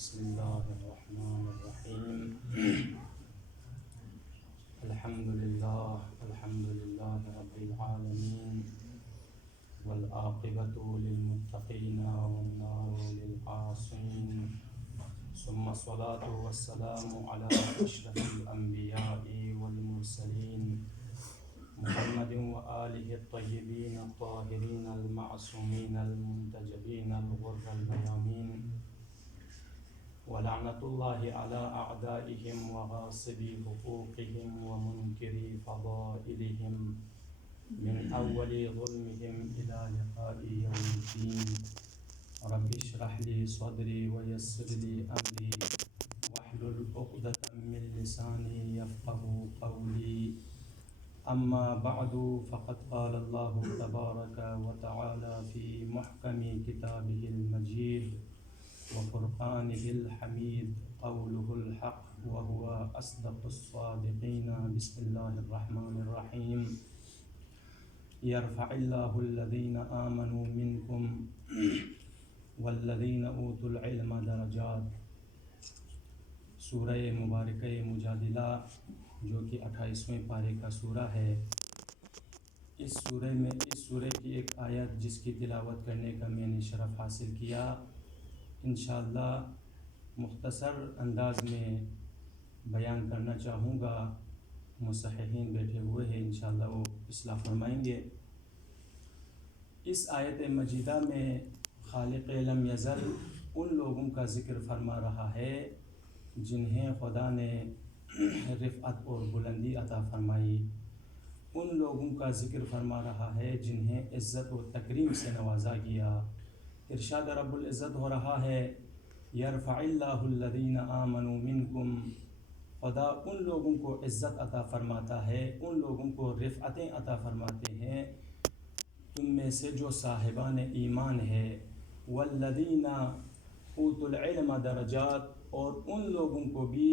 بسم اللہ الرحمن الرحیم الحمد للہ رب العالمین والعاقبۃ للمتقین والنار للعاصین ثم الصلاة والسلام علی اشرف الانبیاء والمرسلین محمد وآلہ الطیبین الطاہرین المعصومین المنتجبین الغر المیامین ولعنۃ اللہ علی اعدائہم وغاصبی حقوقہم ومنکری فضائلہم من اول ظلمہم الی لقاء یوم الدین رب اشرح لی صدری ویسر لی امری واحلل عقدۃ من لسانی یفقہوا قولی اما بعد فقد قال اللہ تبارک وتعالی فی محکم کتابہ المجید وفرقانہ الحمید قولہ الحق وہو اصدق الصادقین بسم اللہ الرحمن الرحیم یرفع اللہ الذین آمنوا منکم والذین اوتوا العلم درجات۔ سورہ مبارکہ مجادلہ جو کہ 28ویں پارے کا سورہ ہے، اس سورہ کی ایک آیت جس کی تلاوت کرنے کا میں نے شرف حاصل کیا، انشاءاللہ مختصر انداز میں بیان کرنا چاہوں گا۔ مصححین بیٹھے ہوئے ہیں، انشاءاللہ وہ اصلاح فرمائیں گے۔ اس آیت مجیدہ میں خالق لم یزل ان لوگوں کا ذکر فرما رہا ہے جنہیں خدا نے رفعت اور بلندی عطا فرمائی، ان لوگوں کا ذکر فرما رہا ہے جنہیں عزت و تکریم سے نوازا گیا۔ ارشاد رب العزت ہو رہا ہے یرفع اللہ الذین آمنوا منکم، خدا ان لوگوں کو عزت عطا فرماتا ہے، ان لوگوں کو رفعتیں عطا فرماتے ہیں تم میں سے جو صاحبان ایمان ہے، والذین اوتوا العلم درجات، اور ان لوگوں کو بھی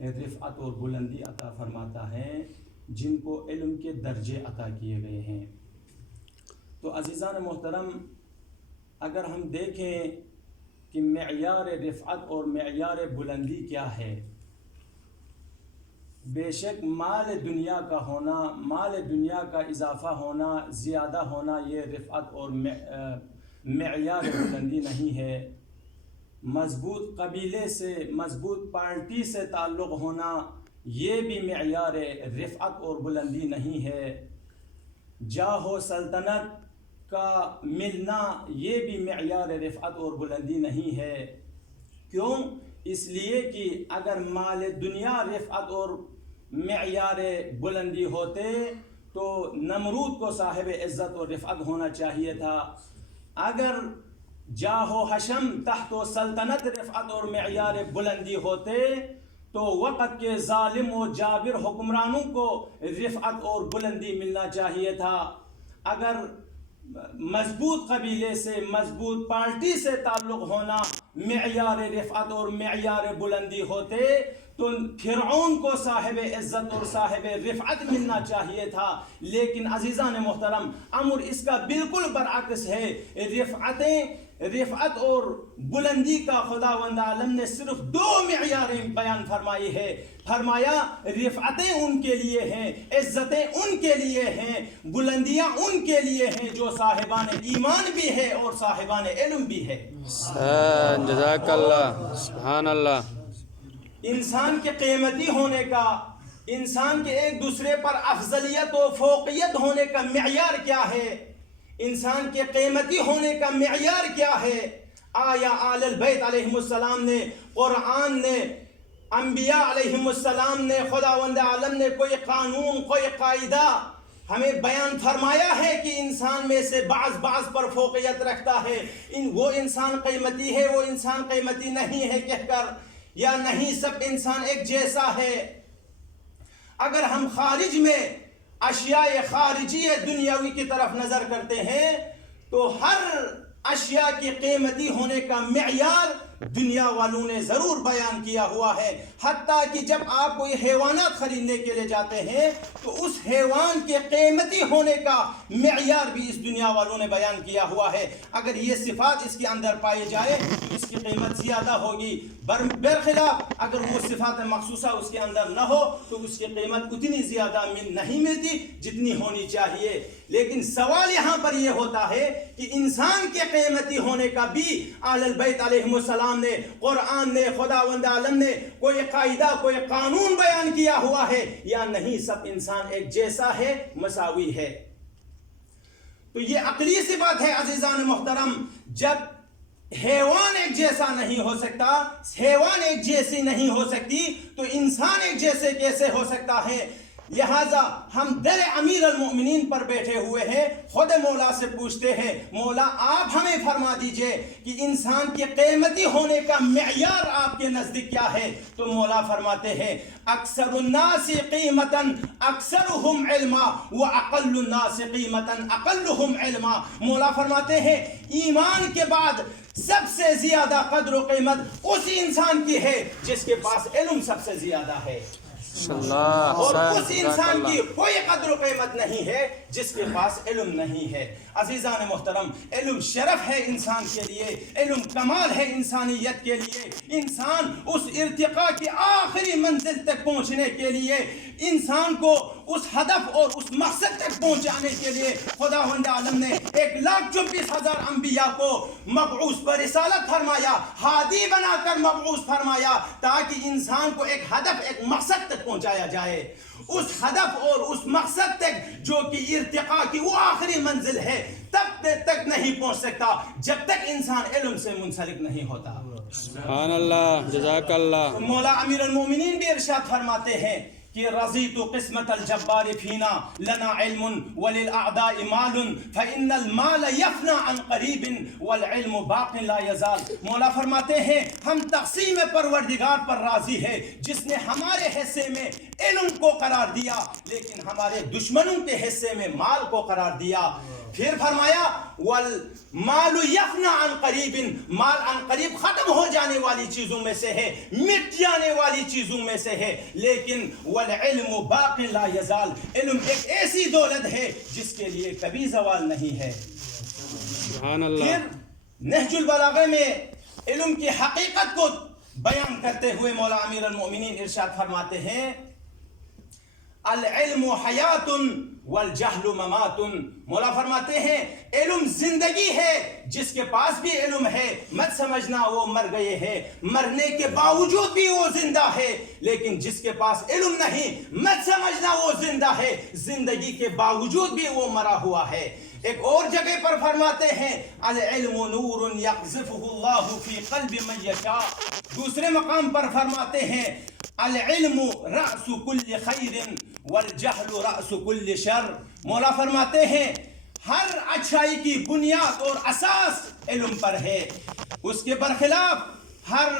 رفعت اور بلندی عطا فرماتا ہے جن کو علم کے درجے عطا کیے گئے ہیں۔ تو عزیزان محترم، اگر ہم دیکھیں کہ معیار رفعت اور معیار بلندی کیا ہے، بے شک مال دنیا کا ہونا، مال دنیا کا اضافہ ہونا، زیادہ ہونا، یہ رفعت اور معیار بلندی نہیں ہے۔ مضبوط قبیلے سے، مضبوط پارٹی سے تعلق ہونا، یہ بھی معیار رفعت اور بلندی نہیں ہے۔ جاہ و سلطنت کا ملنا، یہ بھی معیار رفعت اور بلندی نہیں ہے۔ کیوں؟ اس لیے کہ اگر مال دنیا رفعت اور معیار بلندی ہوتے تو نمرود کو صاحب عزت اور رفعت ہونا چاہیے تھا۔ اگر جاہ و حشم، تحت و سلطنت رفعت اور معیار بلندی ہوتے تو وقت کے ظالم و جابر حکمرانوں کو رفعت اور بلندی ملنا چاہیے تھا۔ اگر مضبوط قبیلے سے، مضبوط پارٹی سے تعلق ہونا معیار رفعت اور معیار بلندی ہوتے تو فرعون کو صاحب عزت اور صاحب رفعت ملنا چاہیے تھا۔ لیکن عزیزان محترم، امر اس کا بالکل برعکس ہے۔ رفعت اور بلندی کا خداوند عالم نے صرف 2 معیاریں بیان فرمائی ہے۔ فرمایا رفعتیں ان کے لیے ہیں، عزتیں ان کے لیے ہیں، بلندیاں ان کے لیے ہیں جو صاحبان ایمان بھی ہے اور صاحبان علم بھی ہے۔ جزاک اللہ، سبحان اللہ۔ انسان کے قیمتی ہونے کا، انسان کے ایک دوسرے پر افضلیت و فوقیت ہونے کا معیار کیا ہے؟ انسان کے قیمتی ہونے کا معیار کیا ہے؟ آیا آل البیت علیہم السلام نے، قرآن نے، انبیاء علیہم السلام نے، خداوند عالم نے کوئی قانون، کوئی قاعدہ ہمیں بیان فرمایا ہے کہ انسان میں سے بعض پر فوقیت رکھتا ہے، وہ انسان قیمتی ہے، وہ انسان قیمتی نہیں ہے کہہ کر، یا نہیں سب انسان ایک جیسا ہے؟ اگر ہم خارج میں اشیاء خارجی دنیاوی کی طرف نظر کرتے ہیں تو ہر اشیاء کی قیمتی ہونے کا معیار دنیا والوں نے ضرور بیان کیا ہوا ہے، حتیٰ کہ جب آپ کوئی حیوانات خریدنے کے لیے جاتے ہیں تو اس حیوان کے قیمتی ہونے کا معیار بھی اس دنیا والوں نے بیان کیا ہوا ہے۔ اگر یہ صفات اس کے اندر پائی جائے تو اس کی قیمت زیادہ ہوگی، برخلاف اگر وہ صفات مخصوصہ اس کے اندر نہ ہو تو اس کی قیمت اتنی زیادہ نہیں ملتی جتنی ہونی چاہیے۔ لیکن سوال یہاں پر یہ ہوتا ہے کہ انسان کے قیمتی ہونے کا بھی اہل البیت علیہم السلام نے، قرآن نے، خداوند عالم نے کوئی قاعدہ، کوئی قانون بیان کیا ہوا ہے یا نہیں؟ سب انسان ایک جیسا ہے، مساوی ہے۔ تو یہ عقلی سی بات ہے عزیزان محترم، جب حیوان ایک جیسا نہیں ہو سکتا، حیوان ایک جیسی نہیں ہو سکتی تو انسان ایک جیسے کیسے ہو سکتا ہے؟ لہٰذا ہم در امیر المؤمنین پر بیٹھے ہوئے ہیں، خود مولا سے پوچھتے ہیں، مولا آپ ہمیں فرما دیجئے کہ انسان کے قیمتی ہونے کا معیار آپ کے نزدیک کیا ہے؟ تو مولا فرماتے ہیں اکثر الناس قیمتا اکثرهم علما واقل الناس قیمتا اقلهم علما۔ مولا فرماتے ہیں ایمان کے بعد سب سے زیادہ قدر و قیمت اس انسان کی ہے جس کے پاس علم سب سے زیادہ ہے، اور اس انسان کی کوئی قدر و قیمت نہیں ہے جس کے پاس علم نہیں ہے۔ عزیزان محترم، علم شرف ہے انسان کے لیے، علم کمال ہے انسانیت کے لیے۔ انسان اس ارتقاء کی آخری منزل تک پہنچنے کے لیے، انسان کو اس ہدف اور اس مقصد تک پہنچانے کے لیے خداوند عالم نے 1,24,000 انبیاء کو مبعوث پر رسالت فرمایا، ہادی بنا کر مبعوث فرمایا، تاکہ انسان کو ایک ہدف، ایک مقصد تک پہنچایا جائے۔ اس ہدف اور اس مقصد تک جو کہ ارتقاء کی وہ آخری منزل ہے، تب تک نہیں پہنچ سکتا جب تک انسان علم سے منسلک نہیں ہوتا۔ سبحان اللہ، جزاک اللہ۔ مولا امیر المومنین بھی ارشاد فرماتے ہیں کہ رضیت قسمت الجبار فینا لنا علم وللأعداء مال فإن المال يفنى عن قریب والعلم باق لا يزال۔ مولا فرماتے ہیں ہم تقسیم پروردگار پر راضی ہے جس نے ہمارے حصے میں علم کو قرار دیا لیکن ہمارے دشمنوں کے حصے میں مال کو قرار دیا۔ پھر فرمایا والمال یفنی عن قریب، مال عن قریب ختم ہو جانے والی چیزوں میں سے ہے، مٹ جانے والی چیزوں میں سے ہے، لیکن والعلم باق لا یزال، علم ایک ایسی دولت ہے جس کے لیے کبھی زوال نہیں ہے۔ سبحان اللہ۔ پھر نہج البلاغہ میں علم کی حقیقت کو بیان کرتے ہوئے مولا امیر المؤمنین ارشاد فرماتے ہیں العلم حیات والجہل ممات۔ مولا فرماتے ہیں علم زندگی ہے، جس کے پاس بھی علم ہے مت سمجھنا وہ مر گئے ہیں، مرنے کے باوجود بھی وہ زندہ ہے، لیکن جس کے پاس علم نہیں مت سمجھنا وہ زندہ ہے، زندگی کے باوجود بھی وہ مرا ہوا ہے۔ ایک اور جگہ پر فرماتے ہیں العلم نور یقذفہ اللہ فی قلب من یشاء۔ دوسرے مقام پر فرماتے ہیں العلم رأس کل خیر والجہل رأس کل شر۔ مولا فرماتے ہیں ہر اچھائی کی بنیاد اور اساس علم پر ہے، اس کے برخلاف ہر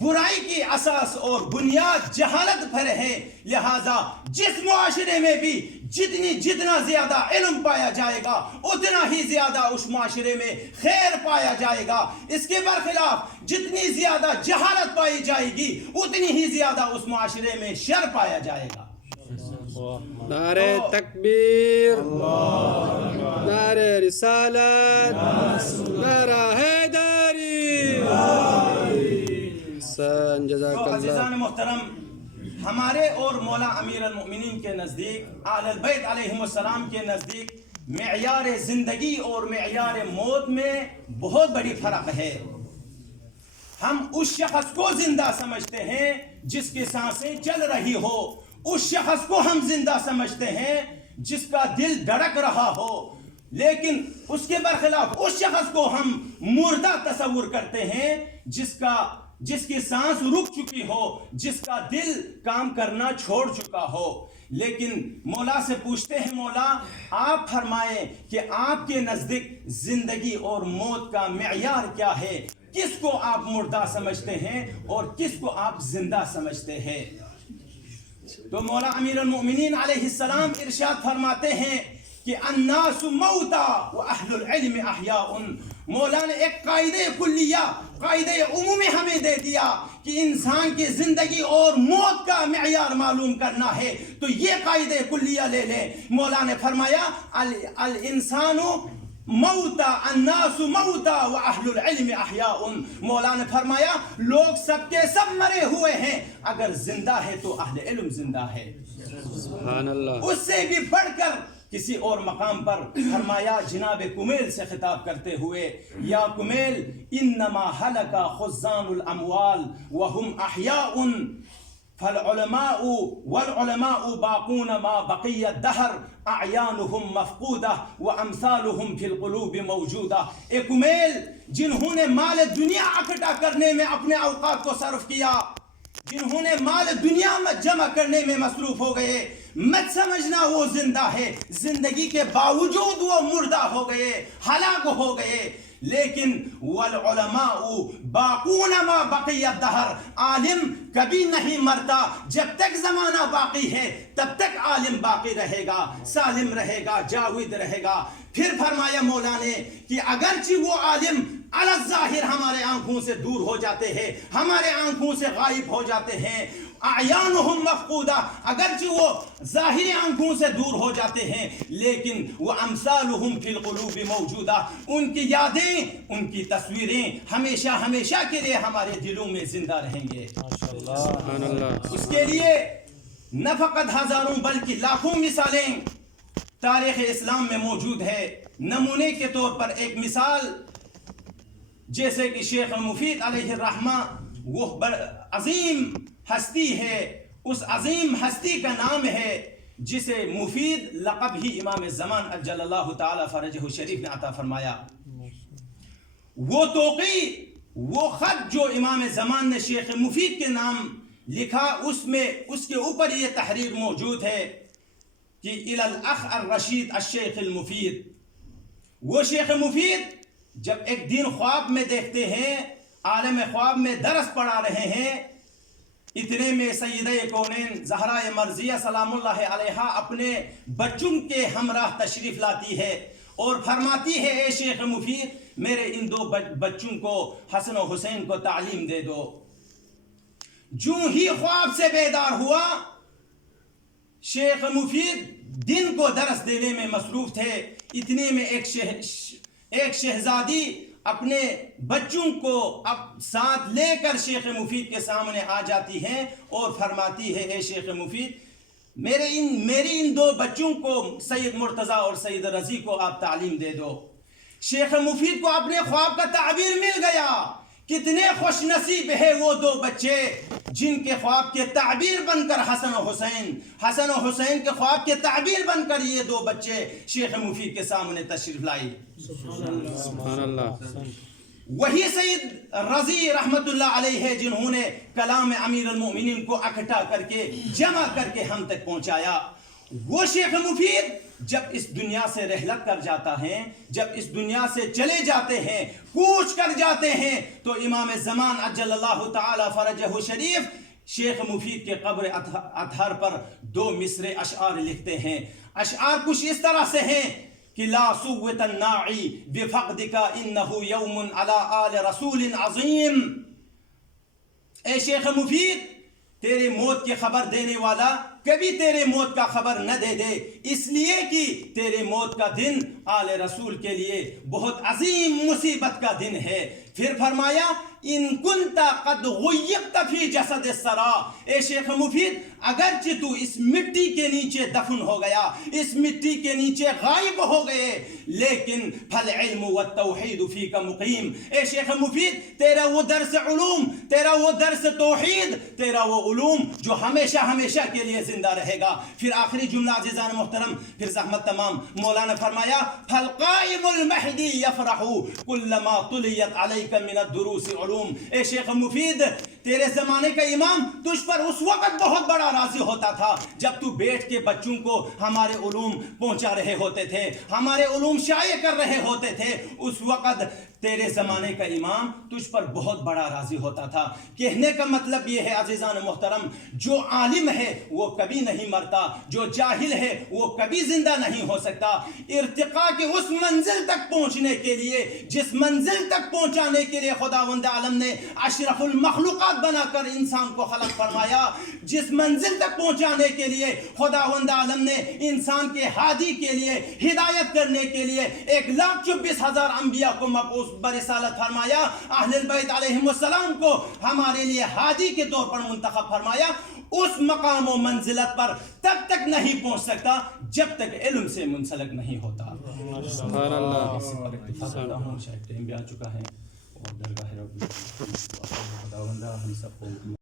برائی کی اساس اور بنیاد جہالت پر ہے۔ لہذا جس معاشرے میں بھی جتنا زیادہ علم پایا جائے گا اتنا ہی زیادہ اس معاشرے میں خیر پایا جائے گا، اس کے برخلاف جتنی زیادہ جہالت پائی جائے گی اتنی ہی زیادہ اس معاشرے میں شر پایا جائے گا۔ نعرہ تکبیر، نعرہ رسالت، نعرہ حیدری۔ جزاک تو اللہ۔ عزیزان محترم، ہمارے اور مولا امیر المؤمنین کے نزدیک، اہل البیت علیہم السلام کے نزدیک معیار زندگی اور معیار موت میں بہت بڑی فرق ہے۔ ہم اس شخص کو زندہ سمجھتے ہیں جس کی سانسیں چل رہی ہو، اس شخص کو ہم زندہ سمجھتے ہیں جس کا دل دھڑک رہا ہو، لیکن اس کے برخلاف اس شخص کو ہم مردہ تصور کرتے ہیں جس کی سانس رک چکی ہو، جس کا دل کام کرنا چھوڑ چکا ہو۔ لیکن مولا سے پوچھتے ہیں مولا آپ فرمائیں کہ آپ کے نزدیک زندگی اور موت کا معیار کیا ہے، کس کو آپ مردہ سمجھتے ہیں اور کس کو آپ زندہ سمجھتے ہیں؟ تو مولا امیر المؤمنین علیہ السلام ارشاد فرماتے ہیں کہ الناس موتا واہل العلم احیاء۔ مولا نے ایک قاعدہ کلیہ قاعدہ عمومی ہمیں دے دیا کہ انسان کی زندگی اور موت کا معیار معلوم کرنا ہے تو یہ قاعدہ کلیہ لے لیں. مولا نے فرمایا الانسان موتا الناس موتا واہل العلم احیاء. مولا نے فرمایا لوگ سب کے سب مرے ہوئے ہیں، اگر زندہ ہے تو اہل علم زندہ ہے. سبحان اللہ. اس سے بھی بڑھ کر کسی اور مقام پر فرمایا جناب کمیل سے خطاب کرتے ہوئے یا کمیل انما ہلک خزان الاموال وهم احیاء فالعلماء والعلماء باقون ما بقی الدہر اعیانهم مفقودہ وامثالهم فی القلوب موجودہ. ایک کمیل جنہوں نے مال دنیا اکٹھا کرنے میں اپنے اوقات کو صرف کیا، جنہوں نے مال دنیا میں جمع کرنے میں مصروف ہو گئے، مت سمجھنا وہ زندہ ہے، زندگی کے باوجود وہ مردہ ہو گئے، ہلاک ہو گئے. لیکن والعلماء باقون ما بقی الدہر، عالم کبھی نہیں مرتا، جب تک زمانہ باقی ہے تب تک عالم باقی رہے گا، سالم رہے گا، جاوید رہے گا. پھر فرمایا مولا نے کہ اگرچہ وہ عالم علی الظاہر ہمارے آنکھوں سے دور ہو جاتے ہیں، ہمارے آنکھوں سے غائب ہو جاتے ہیں، اعیانہم مفقودہ، اگرچہ وہ ظاہری آنکھوں سے دور ہو جاتے ہیں لیکن وہ امثالہم فی القلوب موجودہ، ان کی یادیں، ان کی تصویریں ہمیشہ ہمیشہ کے لیے ہمارے دلوں میں زندہ رہیں گے. سبحان اللہ. اس کے لیے نہ فقط ہزاروں بلکہ لاکھوں مثالیں تاریخ اسلام میں موجود ہے. نمونے کے طور پر ایک مثال جیسے کہ شیخ مفید علیہ الرحمہ، وہ عظیم ہستی ہے، اس عظیم ہستی کا نام ہے جسے مفید لقب ہی امام زمان اجل اللہ تعالی فرجہ شریف نے عطا فرمایا. وہ توقی، وہ خط جو امام زمان نے شیخ مفید کے نام لکھا، اس میں اس کے اوپر یہ تحریر موجود ہے کہ الی الاخ الرشید الشیخ المفید. وہ شیخ مفید جب ایک دن خواب میں دیکھتے ہیں، عالم خواب میں درس پڑھا رہے ہیں، اتنے میں سیدہ کونین زہرا مرضیہ سلام اللہ علیہا اپنے بچوں کے ہمراہ تشریف لاتی ہے اور فرماتی ہے اے شیخ مفید میرے ان دو بچوں کو حسن و حسین کو تعلیم دے دو. جو ہی خواب سے بیدار ہوا، شیخ مفید دن کو درس دینے میں مصروف تھے، اتنے میں ایک شہزادی اپنے بچوں کو اب ساتھ لے کر شیخ مفید کے سامنے آ جاتی ہیں اور فرماتی ہے اے شیخ مفید میری ان دو بچوں کو سید مرتضیٰ اور سید رضی کو آپ تعلیم دے دو. شیخ مفید کو اپنے خواب کا تعبیر مل گیا. کتنے خوش نصیب ہے وہ دو بچے جن کے خواب کے تعبیر بن کر حسن و حسین کے خواب کے تعبیر بن کر یہ دو بچے شیخ مفید کے سامنے تشریف لائی. سبحان اللہ. وہی سید رضی رحمت اللہ علیہ ہے جنہوں نے کلام امیر المؤمنین کو اکٹھا کر کے جمع کر کے ہم تک پہنچایا. وہ شیخ مفید جب اس دنیا سے رحلت کر جاتا ہے، جب اس دنیا سے چلے جاتے ہیں، کوچ کر جاتے ہیں، تو امام زمان عجل اللہ تعالی فرجہ شریف شیخ مفید کے قبر اطہر پر 2 مصرع اشعار لکھتے ہیں. اشعار کچھ اس طرح سے ہیں کہ لا صوت الناعی بفقدک انہ یوم علی آل رسول عظیم. اے شیخ مفید، تیرے موت کی خبر دینے والا کبھی تیرے موت کا خبر نہ دے دے، اس لیے کہ تیرے موت کا دن آل رسول کے لیے بہت عظیم مصیبت کا دن ہے. پھر فرمایا ان کنت قد غیبت فی جسد الثری. اے شیخ مفید، اگرچہ تو اس مٹی کے نیچے دفن ہو گیا، اس مٹی کے نیچے غائب ہو گئے، لیکن فالعلم والتوحید فیک مقیم. اے شیخ مفید، تیرا وہ درس علوم، تیرا وہ درس توحید، تیرا وہ علوم جو ہمیشہ ہمیشہ کے لیے زندہ رہے گا. پھر آخری جملہ عزیزان محترم، پھر زحمت تمام، مولا نے فرمایا فالقائم المہدی یفرح کلما طلیت علیک من الدروس علوم. اے شیخ مفید، تیرے زمانے کا امام تجھ پر اس وقت بہت بڑا راضی ہوتا تھا جب تو بیٹھ کے بچوں کو ہمارے علوم پہنچا رہے ہوتے تھے, ہمارے علوم شائع کر رہے ہوتے تھے. اس وقت تیرے زمانے کا امام تجھ پر بہت بڑا راضی ہوتا تھا. کہنے کا مطلب یہ ہے عزیزان محترم, جو عالم ہے وہ کبھی نہیں مرتا, جو جاہل ہے وہ کبھی زندہ نہیں ہو سکتا. ارتقاء کے اس منزل تک پہنچنے کے لیے, جس منزل تک پہنچانے کے لیے خداوند عالم نے اشرف المخلوقات بنا کر انسان کو خلق فرمایا, جس منزل تک پہنچانے کے لیے خداوند عالم نے انسان کے ہادی کے لیے, ہدایت کرنے کے لیے 1,24,000 انبیاء کو مبعوث برسالت فرمایا, اہل البیت علیہم السلام کو ہمارے لیے ہادی کے طور پر منتخب فرمایا, اس مقام و منزلت پر تب تک نہیں پہنچ سکتا جب تک علم سے منسلک نہیں ہوتا. سبحان اللہ. اسی پر اکتفا کرتا ہوں, شاید ٹائم بھی آ چکا ہے, اور درگاہ رب خداوندہ ہم سب کو